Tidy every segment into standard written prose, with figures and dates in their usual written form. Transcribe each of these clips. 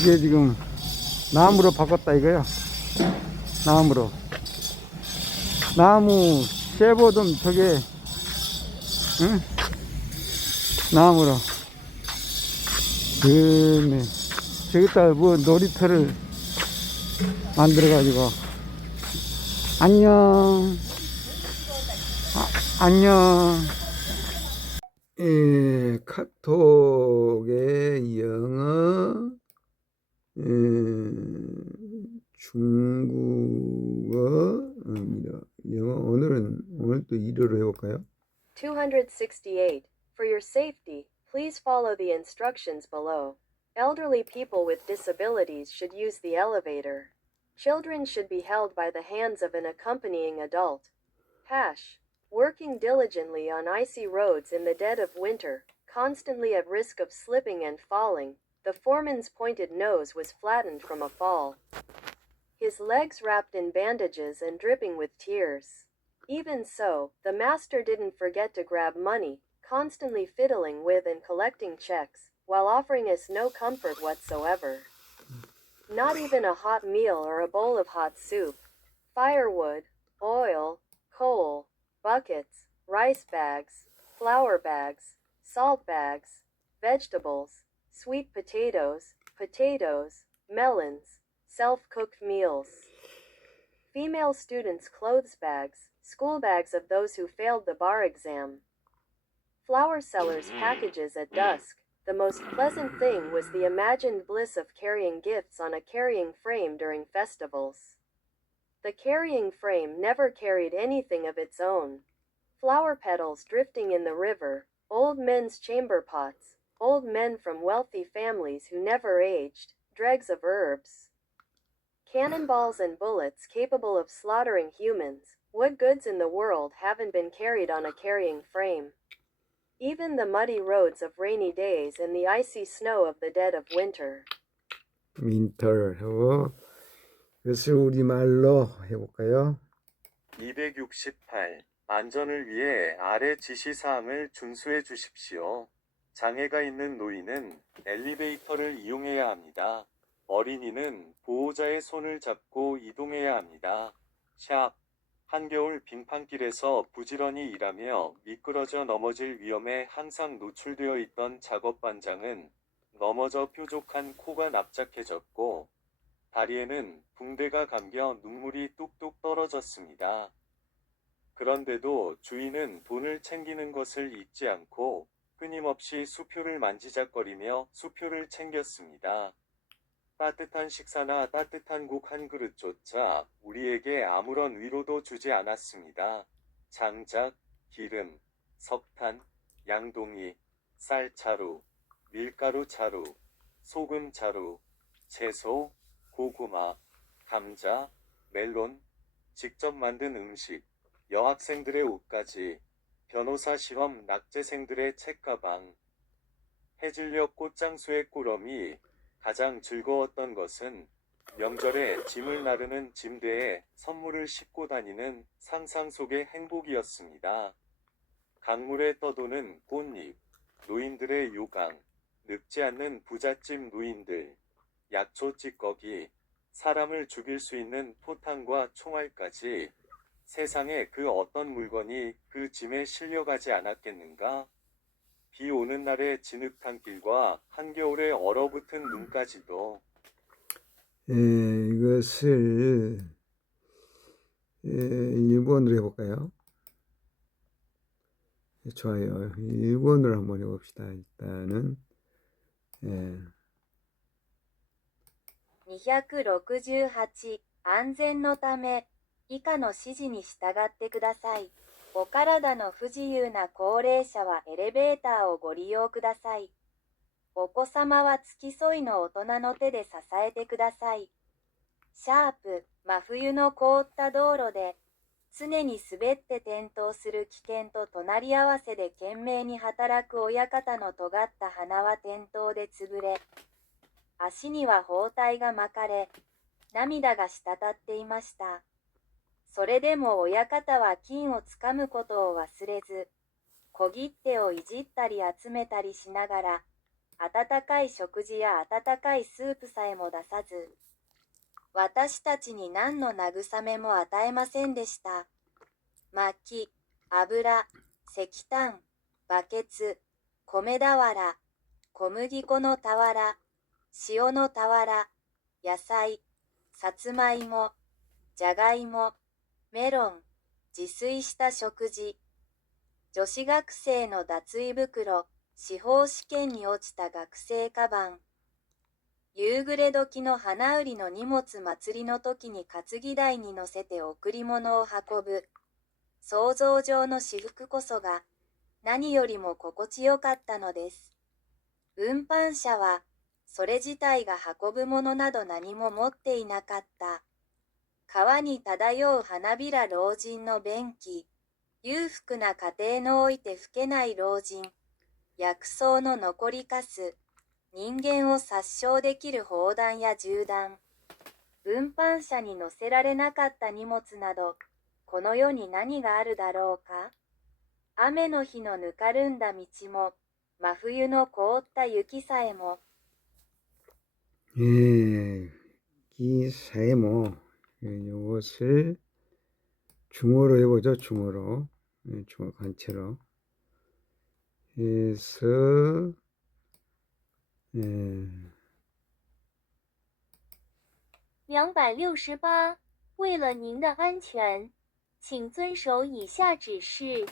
이게 지금 나무로 바꿨다 이거요. 나무로. 나무 쉐보듬 저게, 응? 나무로. 네. 저기다 뭐 놀이터를 만들어가지고. 안녕. 안녕. 예, 카톡에 영어, 예, 중국어, 영어, 오늘 또 일어로 해볼까요? 268. For your safety, please follow the instructions below. Elderly people with disabilities should use the elevator. Children should be held by the hands of an accompanying adult. Working diligently on icy roads in the dead of winter, constantly at risk of slipping and falling, the foreman's pointed nose was flattened from a fall. His legs wrapped in bandages and dripping with tears. Even so, the master didn't forget to grab money, constantly fiddling with and collecting checks, while offering us no comfort whatsoever. Not even a hot meal or a bowl of hot soup. Firewood, oil, coal, buckets, rice bags, flour bags, salt bags, vegetables, sweet potatoes, melons, self-cooked meals. Female students' clothes bags, school bags of those who failed the bar exam. Flower sellers' packages at dusk. The most pleasant thing was the imagined bliss of carrying gifts on a carrying frame during festivals. The carrying frame never carried anything of its own. Flower petals drifting in the river, old men's chamber pots, old men from wealthy families who never aged, dregs of herbs. Cannonballs and bullets capable of slaughtering humans. What goods in the world haven't been carried on a carrying frame? Even the muddy roads of rainy days and the icy snow of the dead of winter. 윈터를 하고, 그것을 우리말로 해볼까요? 268. 안전을 위해 아래 지시사항을 준수해 주십시오. 장애가 있는 노인은 엘리베이터를 이용해야 합니다. 어린이는 보호자의 손을 잡고 이동해야 합니다. 한겨울 빙판길에서 부지런히 일하며 미끄러져 넘어질 위험에 항상 노출되어 있던 작업반장은 넘어져 뾰족한 코가 납작해졌고 다리에는 붕대가 감겨 눈물이 뚝뚝 떨어졌습니다. 그런데도 주인은 돈을 챙기는 것을 잊지 않고 끊임없이 수표를 만지작거리며 수표를 챙겼습니다. 따뜻한 식사나 따뜻한 국 한 그릇조차 우리에게 아무런 위로도 주지 않았습니다. 장작, 기름, 석탄, 양동이, 쌀자루, 밀가루 자루, 소금 자루, 채소, 고구마, 감자, 멜론, 직접 만든 음식, 여학생들의 옷까지, 변호사 시험 낙제생들의 책가방, 해질녘 꽃장수의 꾸러미. 가장 즐거웠던 것은 명절에 짐을 나르는 짐대에 선물을 싣고 다니는 상상 속의 행복이었습니다. 강물에 떠도는 꽃잎, 노인들의 요강, 늙지 않는 부잣집 노인들, 약초 찌꺼기, 사람을 죽일 수 있는 포탄과 총알까지 세상에 그 어떤 물건이 그 짐에 실려가지 않았겠는가? 비 오는 날의 진흙탕길과 한겨울에 얼어붙은 눈까지도. 이것을 일본어로 해볼까요? 좋아요. 일본어로 한번 해봅시다. 일단은 268. 安全のため、以下の指示に従ってください。お体の不自由な高齢者はエレベーターをご利用ください。お子様は付き添いの大人の手で支えてください。真冬の凍った道路で、常に滑って転倒する危険と隣り合わせで懸命に働く親方の尖った鼻は転倒で潰れ、足には包帯が巻かれ、涙が滴っていました。それでも親方は金をつかむことを忘れず、小切手をいじったり集めたりしながら、温かい食事や温かいスープさえも出さず、私たちに何の慰めも与えませんでした。薪、油、石炭、バケツ、米俵、小麦粉の俵、塩の俵、野菜、さつまいも、じゃがいも、メロン、自炊した食事、女子学生の脱衣袋、司法試験に落ちた学生カバン、夕暮れ時の花売りの荷物祭りの時に担ぎ台に乗せて贈り物を運ぶ、想像上の私服こそが何よりも心地よかったのです。運搬車はそれ自体が運ぶものなど何も持っていなかった。川に漂う花びら老人の便器、裕福な家庭のおいて老けない老人、薬草の残りかす、人間を殺傷できる砲弾や銃弾、運搬車に乗せられなかった荷物など、この世に何があるだろうか。雨の日のぬかるんだ道も、真冬の凍った雪さえも。기사에 뭐 이것을 중어로 해보죠. 중어로. 중어 관체로 해서 268，为了您的安全，请遵守以下指示：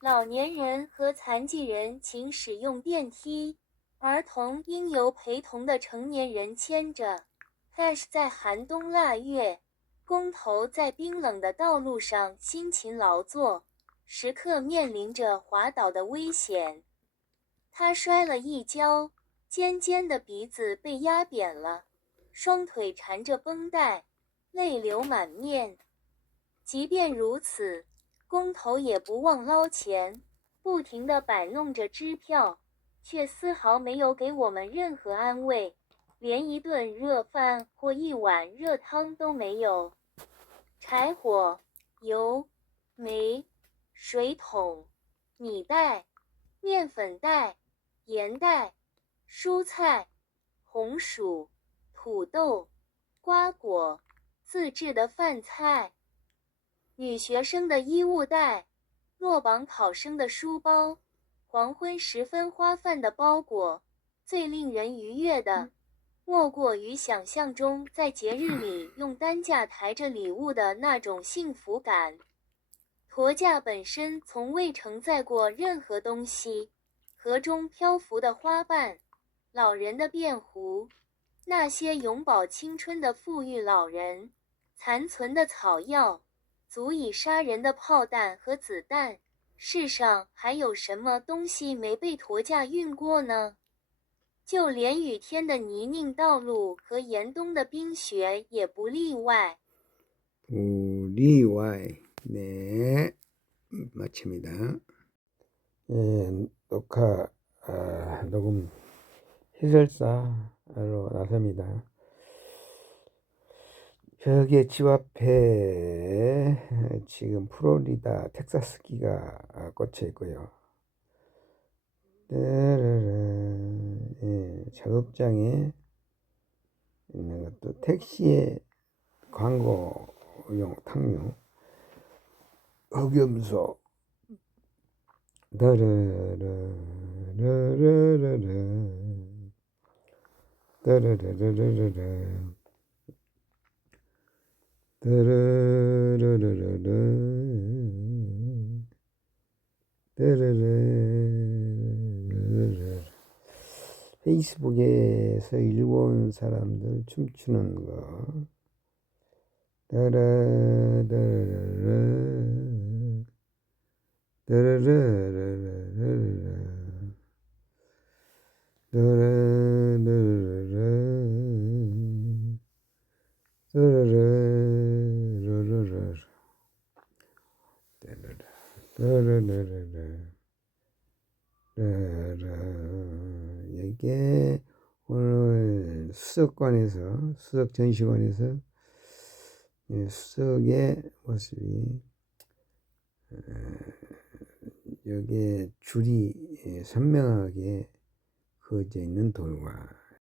老年人和残疾人请使用电梯，儿童应由陪同的成年人牵着。在寒冬腊月，工头在冰冷的道路上辛勤劳作，时刻面临着滑倒的危险。他摔了一跤，尖尖的鼻子被压扁了。双腿缠着绷带，泪流满面。即便如此，工头也不忘捞钱，不停地摆弄着支票，却丝毫没有给我们任何安慰，连一顿热饭或一碗热汤都没有。柴火、油、煤、水桶、米袋、面粉袋、盐袋、蔬菜、红薯、土豆、瓜果、自制的饭菜，女学生的衣物袋，落榜考生的书包，黄昏时分花饭的包裹，最令人愉悦的，莫过于想象中在节日里用担架抬着礼物的那种幸福感。驼架本身从未承载过任何东西，河中漂浮的花瓣，老人的便壶，那些永葆青春的富裕老人，残存的草药，足以杀人的炮弹和子弹，世上还有什么东西没被驼架运过呢？就连雨天的泥泞道路和严冬的冰雪也不例外。 우리와의 네, 마칩니다. 녹화 녹음 해설사로 나섭니다. 벽의 집 앞에 지금 플로리다 텍사스기가 꽂혀 있고요. 작업장에 있는 것도 택시의 광고용 탕류, 흑염소, 페이스북에서 일본 사람들 춤추는 거. 이게 오늘 수석관에서 수석 전시관에서 수석의 모습이 여기에 줄이 선명하게 그어져 있는 돌과